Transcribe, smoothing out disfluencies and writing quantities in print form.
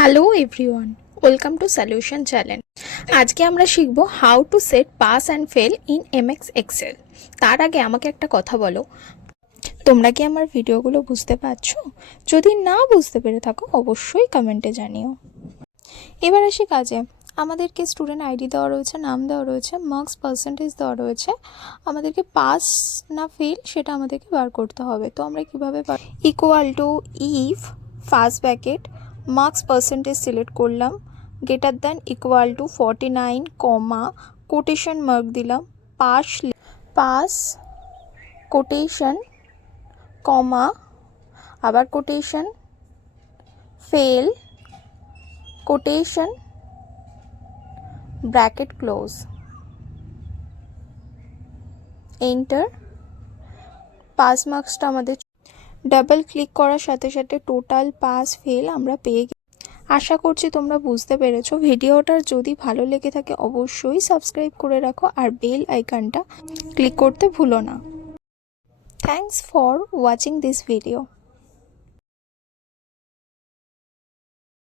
Hello everyone, welcome to solution channel. আজকে আমরা শিখব how to set pass and fail in MX Excel. তার আগে আমাকে একটা কথা বলো, তোমরা কি আমার ভিডিওগুলো বুঝতে পারছো? যদি না বুঝতে পেরে থাকো অবশ্যই কমেন্টে জানিও। এবার আসি কাজে। আমাদেরকে স্টুডেন্ট আইডি দেওয়া রয়েছে, নাম দেওয়া রয়েছে, মার্কস পার্সেন্টেজ দেওয়া রয়েছে। আমাদেরকে পাস না ফেল সেটা আমাদেরকে বার করতে হবে। তো আমরা কীভাবে equal to if first bracket marks percentage select করলাম, greater than equal to 49 comma quotation mark দিলাম, পাস কোটেশন কমা আবার quotation, fail quotation bracket close, enter. Pass মার্কসটা আমাদের ডাবল ক্লিক করার সাথে সাথে টোটাল পাস ফেল আমরা পেয়ে গেছি। আশা করছি তোমরা বুঝতে পেরেছো। ভিডিওটার যদি ভালো লেগে থাকে অবশ্যই সাবস্ক্রাইব করে রাখো আর বেল আইকনটা ক্লিক করতে ভুলো না। Thanks for watching this video.